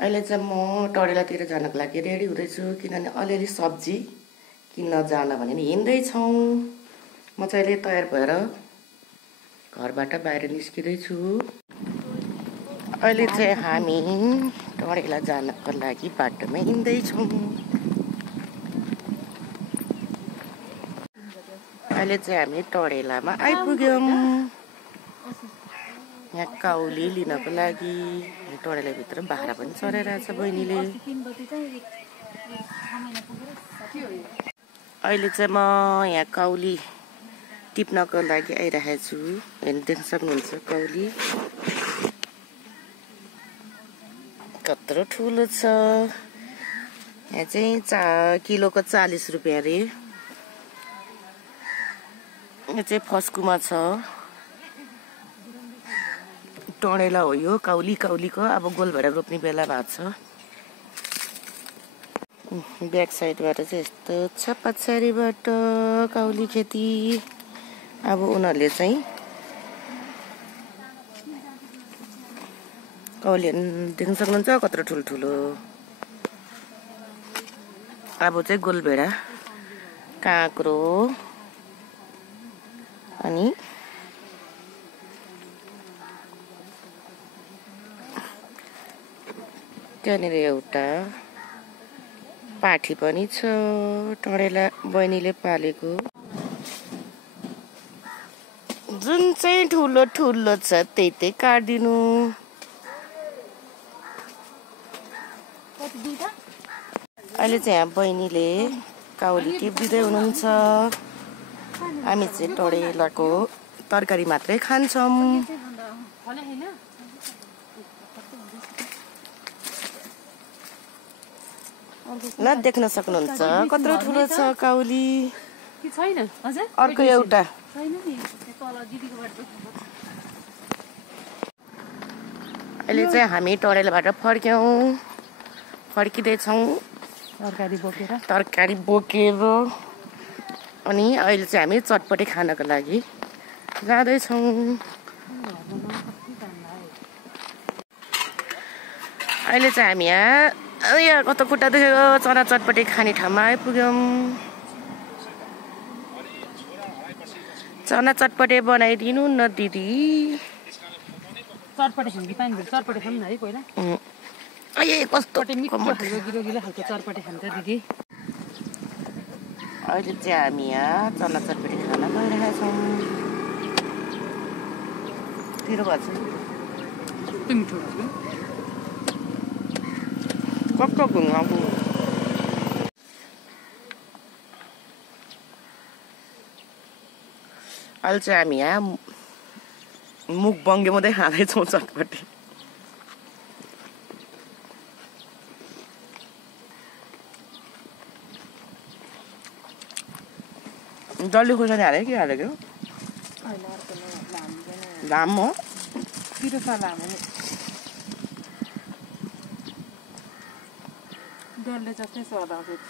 अहिले चाहिँ म टडेलातिर जानको लागि रेडी हुँदैछु किनभने अलिअलि सब्जी किन्न जान भनेर हिँड्दैछौँ। म चाहिँ अहिले तयार भएर घरबाट बाहिर निस्किँदैछु। अहिले चाहिँ हामी टडेला जानको लागि बाटोमा हिँड्दैछौँ। अहिले चाहिँ हामी टडेलामा आइपुग्यौँ। यहाँ काउली लिनको लागि टडेलाभित्र बाख्रा पनि चराइरहेछ बहिनीले। अहिले चाहिँ म यहाँ काउली टिप्नको लागि आइरहेको छु। हेर्नु देख्न सक्नुहुन्छ काउली कत्रो ठुलो छ। यहाँ चाहिँ किलोको 40 रुपियाँ अरे। यो चाहिँ फस्कुमा छ। टडेला हो यो काउलीको अब गोलभेडा रोप्ने बेला भएको छ। ब्याक साइडबाट चाहिँ यस्तो छ पछाडिबाट काउली खेती। अब उनीहरूले चाहिँ काउलीहरू देख्न सक्नुहुन्छ कत्रो ठुलो। अब चाहिँ गोलभेडा काँक्रो अनि त्यहाँनिर एउटा पाठी पनि छ टडेला बहिनीले पालेको। जुन चाहिँ ठुलो छ त्यही काटिदिनु। अहिले चाहिँ यहाँ बहिनीले काउली टिप्दिँदै हुनुहुन्छ। हामी चाहिँ टडेलाको तरकारी मात्रै खान्छौँ। ल देख्न सक्नुहुन्छ कत्रो ठुलो छ काउली। अर्को एउटा अहिले चाहिँ हामी टडेलाबाट फर्किँदैछौँ तरकारी बोकेर। अनि अहिले चाहिँ हामी चटपटे खानको लागि जाँदैछौँ। अहिले चाहिँ हामी यहाँ कता खुट्टा दुखेको चना चटपटे खाने ठाउँमा आइपुग्यौँ। चना चटपटे बनाइदिनु न दिदी। चटपटे खान्छ कि पानी चटपटे खाऊँ न है पहिला। कस्तो गिलो खालको चटपटे खान्छ दिदी। अहिले चाहिँ हामी यहाँ चना चटपटे खाना गइरहेका छौँ। तेरो भएको छ मिठो कस्तो घुङ्गाको। अहिले चाहिँ हामी यहाँ मुख बङ्ग्याउँदै खाँदैछौँ चटपटे। डल्ले खुर्सानी हाल्यो के हालेको? लामो पिरो छ लामो नि डल्ले जस्तै स्वाद आउँछ।